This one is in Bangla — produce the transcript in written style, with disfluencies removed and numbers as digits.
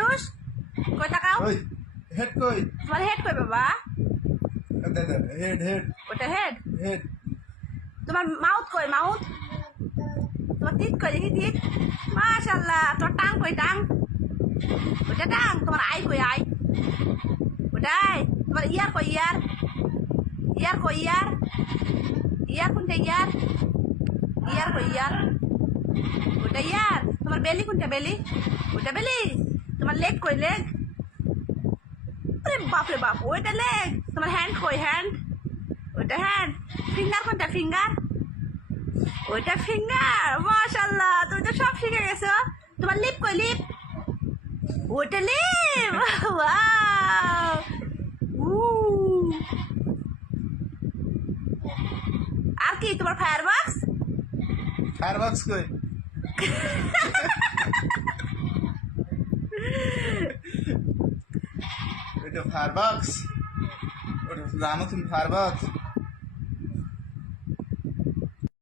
আয়ুষ কই তাকাও ওই হেড কই তোমার হেড কই বাবা দাদা হেড হেড ওটা হেড হেড তোমার মাউথ কই মাউথ তোমার তিত কই দেখি তিত মাশাআল্লাহ তোমার টাং কই টাং ওটা টাং তোমার আই কই আই ওটাই তোমার ইয়ার কই ইয়ার ইয়ার কই ইয়ার ইয়ার কোনটা ইয়ার ইয়ার কই ইয়ার ওটা ইয়ার তোমার বেলি কোনটা বেলি ওটা বেলি তোমার লেগ কই লেগ আরে বাপ রে বাপ ওইটা লেগ তোমার হ্যান্ড কই হ্যান্ড ওইটা হ্যান্ড ফিঙ্গার কোনটা ফিঙ্গার ওইটা ফিঙ্গার মাশাআল্লাহ তুমি তো সব শিখে গেছো তোমার লিপ কই লিপ ওইটা লিপ ওয়াও আর কি তোমার ফায়ারবক্স ফায়ারবক্স কই এটা ফায়ারবক্স ওটা জানো তুমি ফায়ারবক্স